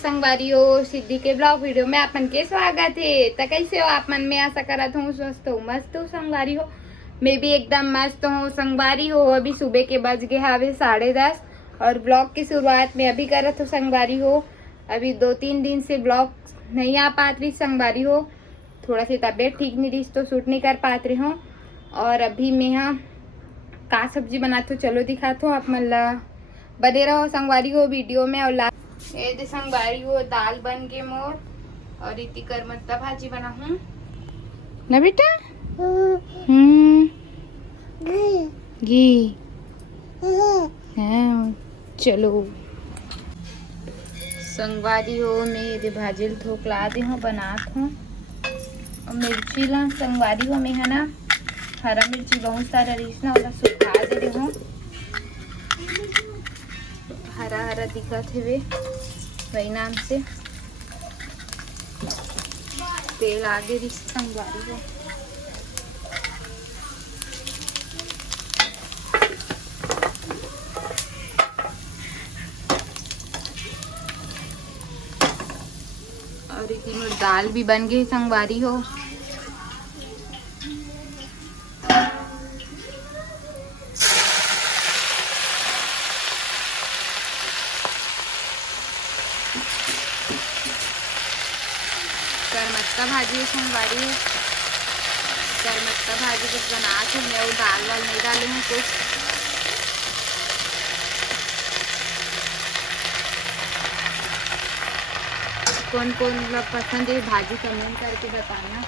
संगवारी हो सिद्धि के ब्लॉग वीडियो में आपन के स्वागत है। तो कैसे हो आप मन में आशा करत हूँ स्वस्थ हो मस्त हो संगवारी हो। मैं भी एकदम मस्त हूँ संगवारी हो। अभी सुबह के बज गए हवे 10:30 और ब्लॉग की शुरुआत में अभी करत हो संगवारी हो। अभी 2-3 दिन से ब्लॉग नहीं आ पात रही संगवारी हो। थोड़ा सी तबीयत ठीक नहीं रही तो शूट नहीं कर पात रही हूँ। और अभी मैं यहाँ का सब्जी बनाते हो चलो दिखाते हो आप मन बने रहो संगवारी हो वीडियो में। और ये दे संगवारी हो दाल बन के मोर और इतनी कर मतलब भाजी बना हूँ ना बेटा। घी हाँ चलो संगवारी हो मैं ये भाजी थोकला दे हूँ बनात हूँ। और मिर्ची ला संगवारी हो मैं है ना हरा मिर्ची बहुत सारा रहीस ना ओला सुखा दे रही हूँ। हरा हरा दिखत है वे वही नाम से तेल आगे रही संगवारी हो। और इतनी दाल भी बन गई संगवारी हो। करमत्ता भाजी संगवारी है। करमत्ता भाजी बस बना के मैं वो दाल वाल नहीं डाले हूँ कुछ। कौन कौन मतलब पसंद है भाजी कमेंट करके बताना।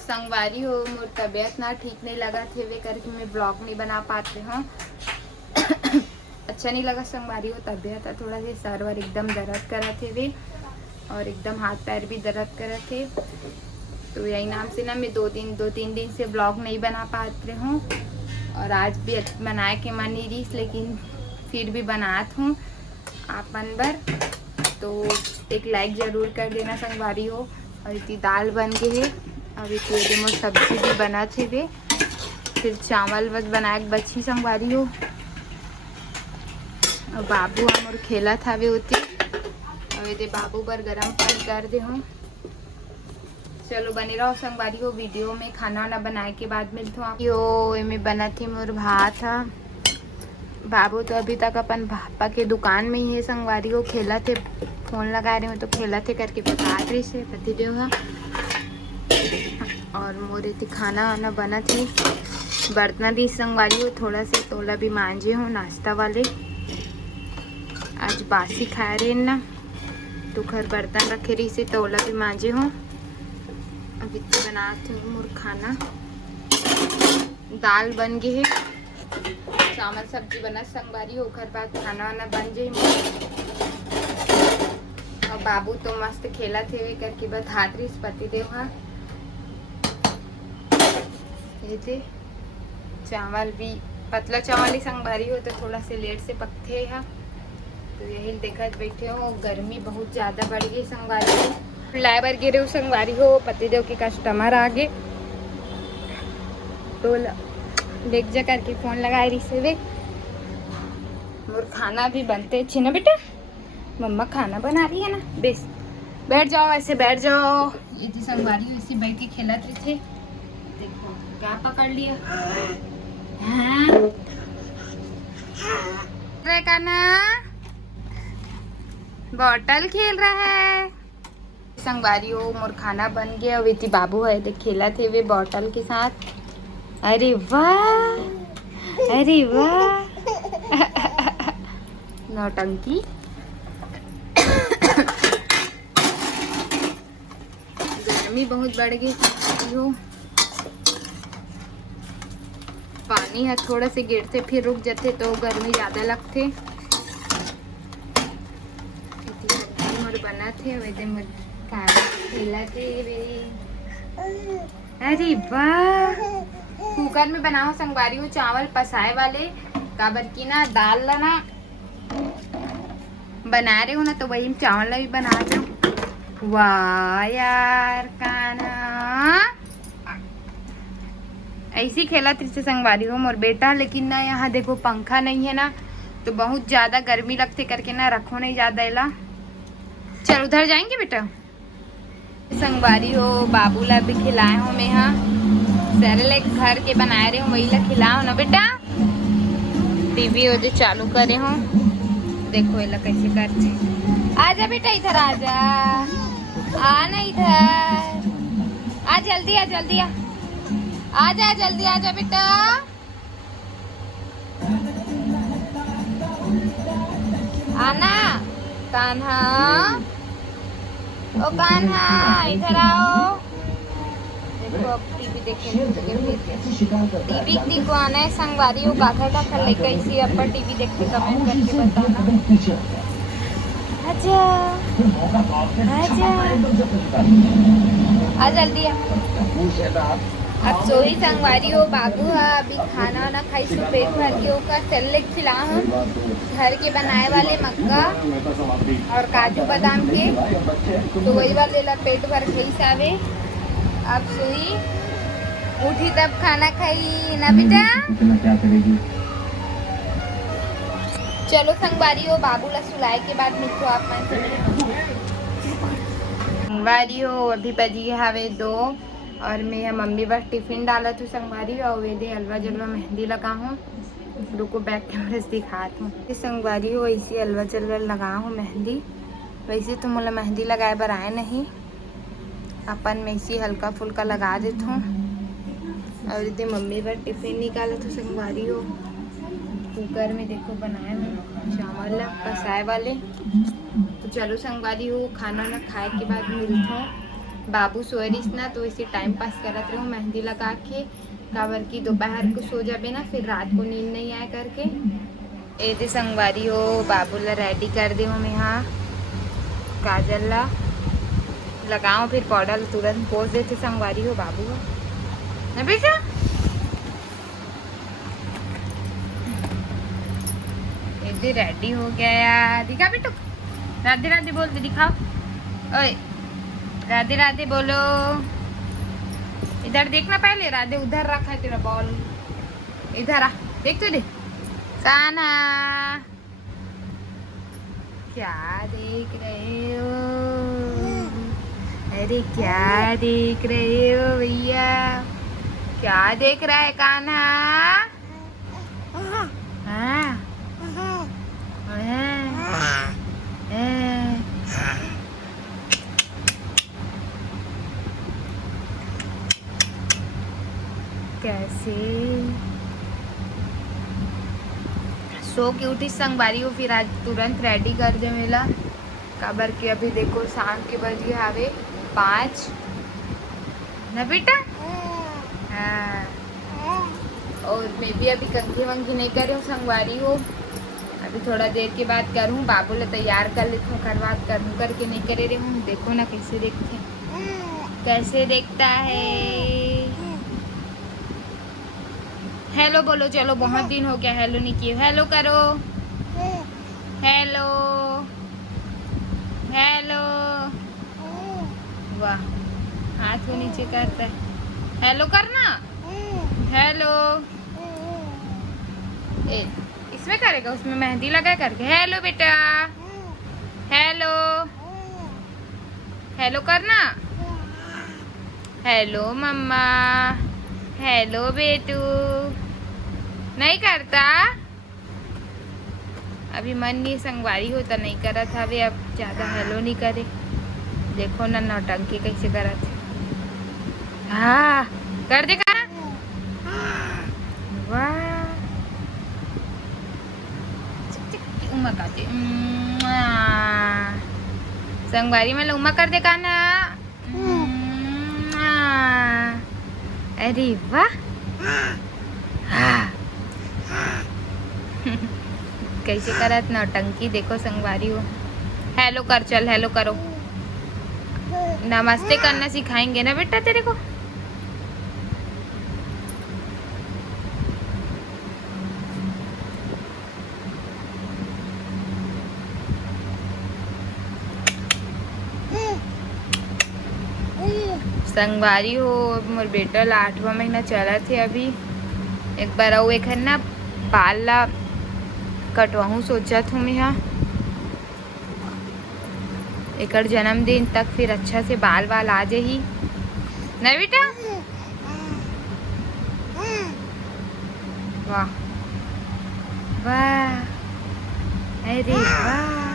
संगवारी हो मोर तबीयत ना ठीक नहीं लगा थे वे करके मैं ब्लॉग नहीं बना पाते हूँ। अच्छा नहीं लगा संगवारी हो तबीयत थोड़ा सा सर वर एकदम दर्द करा थे वे और एकदम हाथ पैर भी दर्द करा थे। तो यही नाम से ना मैं 2-3 दिन से ब्लॉग नहीं बना पाते हूँ। और आज भी बनाए के मन नहीं रही लेकिन फिर भी बनात हूँ आप मन बर। तो एक लाइक ज़रूर कर देना संगवारी हो। और इतनी दाल बन गई है। अब इतनी मोर सब्जी भी बना थे वे फिर चावल बस बनाए बची संगवारी हो। और बाबू हम और खेला था वे होती और ये बाबू बर गरम पानी कर दे हूँ। चलो बने रहो संगवारी हो वीडियो में। खाना वाना बनाए के बाद मिलते हूँ। यो में बना थी मोर भात था। बाबू तो अभी तक अपन पापा के दुकान में ही है संगवारी हो। खेला थे फोन लगा रहे हो तो खेला थे करके बता रही से पति देव। और मोरे थी खाना वाना बना थी बर्तन भी संगवारी हो। थोड़ा से तोला भी मांझे हूँ नाश्ता वाले आज बासी खा रहे ना तो घर बर्तन रखे रही से तोला भी मांझे हूँ। अभी तो बनाती हूँ मोर खाना। दाल बन गई है चावल सब्जी बना संगवारी हो। घर बाद खाना वाना बन जाए। और बाबू तो मस्त खेला थे वे करके बता रही पति देव। हाँ ये थे चावल भी पतला चावल ही संगवारी हो तो थोड़ा से लेट से पकते है। तो यही देखा बैठे हो। गर्मी बहुत ज़्यादा बढ़ गई संगवारी हो। लाइबर गिरे हो संगवारी हो पतिदेव के कस्टमर आ गए तो देख जा करके फ़ोन लगाए रही से वे। और खाना भी बनते अच्छे ना बेटा। मम्मा खाना बना रही है ना बेस बैठ जाओ ऐसे बैठ जाओ। ये थी संगवारी हो ऐसे बैठ के खेलत रहे थे। देखो क्या पकड़ लिया काना बॉटल खेल रहा है संगवारी हो। मोर खाना बन गया। वे थी बाबू है देख खेला थे वे बॉटल के साथ। अरे वाह अरे वाह नौटंकी। गर्मी बहुत बढ़ गई हो। पानी है थोड़ा से गिरते फिर रुक जाते तो गर्मी ज़्यादा लगते। बना थे वे खेला थे वे। अरे वाह कुकर में बनाओ संगवारी हो चावल पसाए वाले काबर की ना दाल ला ना बना रहे हो ना तो वही चावल ला भी बना दो। वाह यार काना ऐसी खेला से संगवारी हो मोर बेटा। लेकिन ना यहाँ देखो पंखा नहीं है ना तो बहुत ज्यादा गर्मी लगते करके ना रखो नहीं ज्यादा एला। चल उधर जाएंगे बेटा। संगवारी हो बाबूला भी खिलाए हो मैं यहाँ सेरेलेक घर के बनाए रहे हो वही ला खिलाओ ना बेटा। टीवी हो जो चालू करे हो देखो ये कैसे करते। आजा बेटा इधर आजा आना इधर आ जल्दी आ जल्दी आ आजा जल्दी आजा बेटा। आना कान्हा ओ कान्हा इधर आओ। देखो अब टीवी देखेंगे टीवी देखो आना है संगवारी हो काका का लेकर इसी अपन टीवी देखते कमेंट करके बताना। आजा आजा आ जल्दी अब सोई संगवारी हो बाबू है अभी खाना वाना खाई सो पेट भर के होकर सेरेलेक खिला हम घर के बनाए वाले मक्का और काजू बादाम के तो वही वाले ला पेट भर खाई सावे। अब सोई उठी तब खाना खाई ना बेटा। चलो संगवारी हो बाबू ला सुलाए के बाद मिठो आप संगवारी हो अभी बजी हवे 2 और मैं मम्मी बस टिफिन डाला तू संगवारी और वे दे हलवा जलवा मेहंदी लगा हूँ। रुको बैक कैमरे से दिखाती हूँ। संगवारी हो वैसे हलवा जलवा लगा हूँ मेहंदी। वैसे तो मुला मेहंदी लगाए बर आए नहीं अपन में इसी हल्का फुल्का लगा देती हूँ। और इधर मम्मी बस टिफिन निकाला तो संगवारी हो कुकर में देखो बनाए हूँ चावल पसाए वाले। तो चलो संगवारी हो खाना ना खाए के बाद मिलते हूँ। बाबू सोरिस ना तो इसी टाइम पास करत रहो मेहंदी लगा के काबर की दोपहर को सो जाबे ना फिर रात को नींद नहीं आए करके। ए संगवारी हो बाबू ला रेडी कर दे मैं यहाँ काजल ला लगाओ फिर पाउडर तुरंत पोस देते संगवारी हो बाबू ना बेटा। ये रेडी हो गया दिखा बेटू राधे राधे बोलते दिखाओ। ओए राधे राधे बोलो। इधर देखना पहले राधे उधर रखा है तेरा बॉल इधर आ देख तो दे कान्हा क्या देख रहे हो। अरे क्या देख रहे हो भैया क्या देख रहा है कान्हा। हाँ कैसे सो के उठी संगवारी हो फिर आज तुरंत रेडी कर दे मेला काबर के अभी देखो शाम के बजे आवे 5 ना बेटा। हाँ और मैं भी अभी कंघी वंघी नहीं कर रही हूँ संगवारी हो अभी थोड़ा देर के बाद करूँ। बाबू ला तैयार कर लेती हूँ करवात करूँ करके नहीं करे रही हूँ। देखो ना कैसे देखते कैसे देखता है। हेलो बोलो चलो बहुत दिन हो गया हेलो नहीं किए। हेलो करो हेलो हेलो वाह हाथ को नीचे करता है। हेलो करना हेलो इसमें करेगा उसमें मेहंदी लगा करके। हेलो बेटा हेलो हेलो करना हेलो मम्मा हेलो बेटू नहीं करता अभी मन नहीं संगवारी हो तो नहीं करा था वे अब ज्यादा हेलो नहीं करे। देखो ना नौटंकी कैसे करा थे। हाँ कर दे का वाह उमा काटे संगवारी में उमा कर दे का ना। अरे वाह कैसे करत नौटंकी देखो संगवारी हो। हेलो कर चल हेलो करो नमस्ते करना सिखाएंगे ना बेटा तेरे को। संगवारी हो मोर बेटा 8वां महीना चला थे अभी। एक बार वो एक है ना बाल ला कटवाऊँ सोचा थू मैं यहाँ एक जन्मदिन तक फिर अच्छा से बाल वाल आ जाही नहीं बेटा। वाह वाह अरे वाह